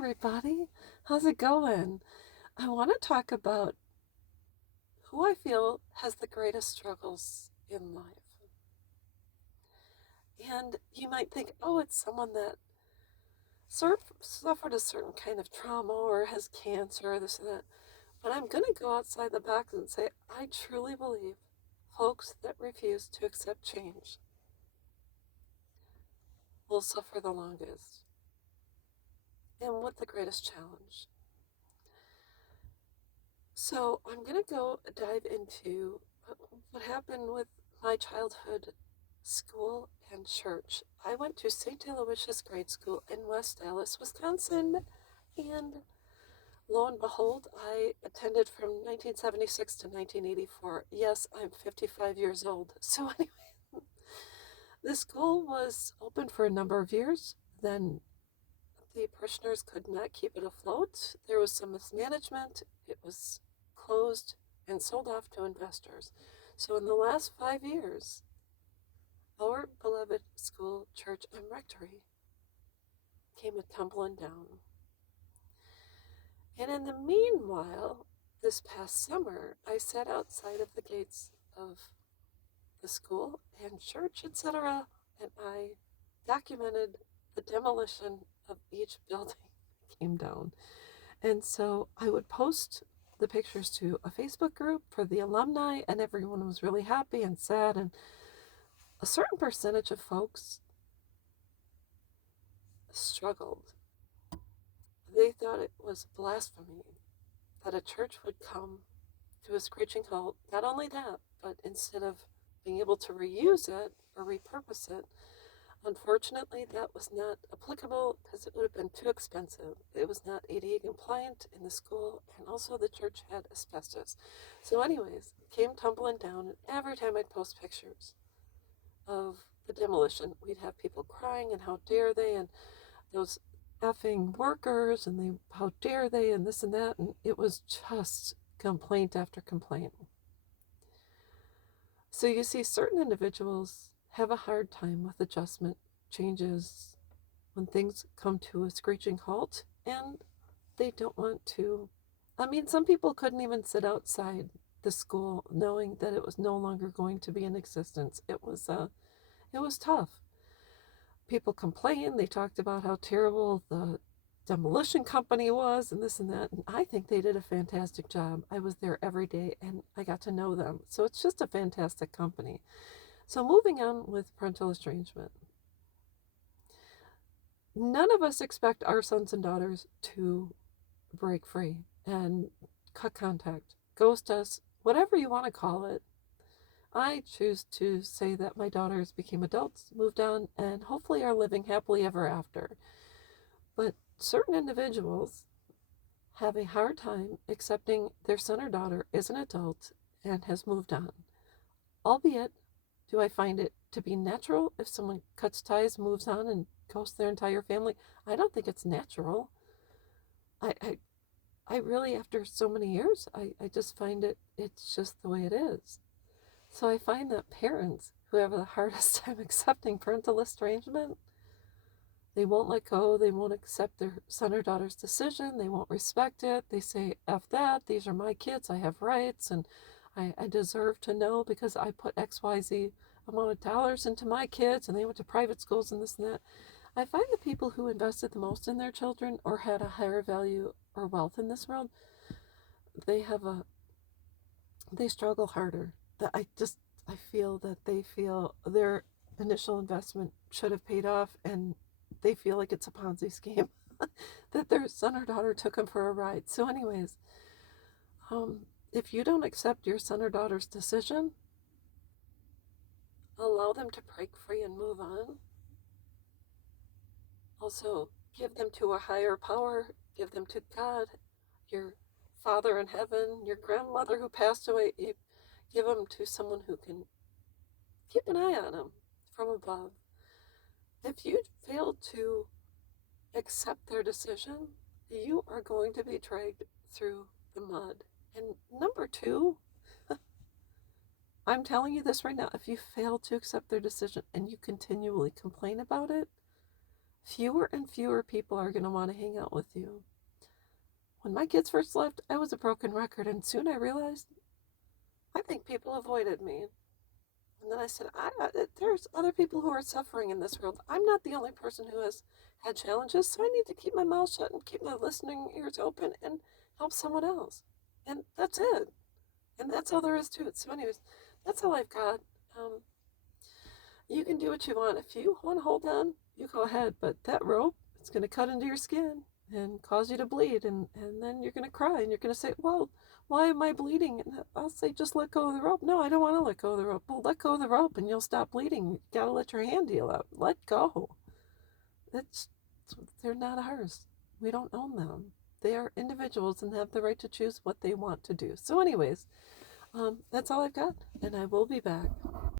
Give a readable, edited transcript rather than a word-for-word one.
everybody. How's it going? I want to talk about who I feel has the greatest struggles in life. And you might think, oh, it's someone that suffered a certain kind of trauma or has cancer or this and that. But I'm going to go outside the box and say, I truly believe folks that refuse to accept change will suffer the longest and with the greatest challenge. So I'm going to go dive into what happened with my childhood school and church. I went to St. Aloysius Grade School in West Allis, Wisconsin, and lo and behold, I attended from 1976 to 1984. Yes, I'm 55 years old. So anyway, the school was open for a number of years. Then the parishioners could not keep it afloat. There was some mismanagement. It was closed and sold off to investors. So in the last 5 years, our beloved school, church, and rectory came a tumbling down. And in the meanwhile, this past summer, I sat outside of the gates of the school and church, etc., and I documented the demolition of each building that came down. And so I would post the pictures to a Facebook group for the alumni, and everyone was really happy and sad. And a certain percentage of folks struggled. They thought it was blasphemy that a church would come to a screeching halt. Not only that, but instead of being able to reuse it or repurpose it, unfortunately, that was not applicable because it would have been too expensive. It was not ADA compliant in the school, and also the church had asbestos. So, anyways, it came tumbling down, and every time I'd post pictures of the demolition, we'd have people crying, and how dare they, and those effing workers, and they, how dare they, and this and that, and it was just complaint after complaint. So you see, certain individuals have a hard time with adjustment, changes, when things come to a screeching halt, and they don't want to. I mean, some people couldn't even sit outside the school knowing that it was no longer going to be in existence. It was tough. People complained. They talked about how terrible the demolition company was and this and that. And I think they did a fantastic job. I was there every day and I got to know them. So it's just a fantastic company. So moving on with parental estrangement. None of us expect our sons and daughters to break free and cut contact, ghost us, whatever you want to call it. I choose to say that my daughters became adults, moved on, and hopefully are living happily ever after. But certain individuals have a hard time accepting their son or daughter is an adult and has moved on. Albeit, do I find it to be natural if someone cuts ties, moves on, and ghosts their entire family? I don't think it's natural. I really, after so many years, I just find it's just the way it is. So I find that parents who have the hardest time accepting parental estrangement, they won't let go, they won't accept their son or daughter's decision, they won't respect it, they say, F that, these are my kids, I have rights, and I deserve to know because I put XYZ amount of dollars into my kids, and they went to private schools and this and that. I find the people who invested the most in their children or had a higher value or wealth in this world, they have they struggle harder. That I feel that they feel their initial investment should have paid off, and they feel like it's a Ponzi scheme that their son or daughter took them for a ride. So, anyways, if you don't accept your son or daughter's decision, allow them to break free and move on. Also, give them to a higher power, give them to God, your Father in heaven, your grandmother who passed away. You give them to someone who can keep an eye on them from above. If you fail to accept their decision, you are going to be dragged through the mud. And number two, I'm telling you this right now, if you fail to accept their decision and you continually complain about it, fewer and fewer people are going to want to hang out with you. When my kids first left, I was a broken record, and soon I realized I think people avoided me. And then I said, there's other people who are suffering in this world. I'm not the only person who has had challenges, so I need to keep my mouth shut and keep my listening ears open and help someone else. And that's it. And that's all there is to it. So, anyways, that's all I've got. Um, you can do what you want. If you want to hold on, you go ahead. But that rope, it's going to cut into your skin and cause you to bleed. And then you're going to cry and you're going to say, well, why am I bleeding? And I'll say, just let go of the rope. No, I don't want to let go of the rope. Well, let go of the rope and you'll stop bleeding. You got to let your hand heal up. Let go. It's, they're not ours. We don't own them. They are individuals and have the right to choose what they want to do. So, anyways, that's all I've got, and I will be back.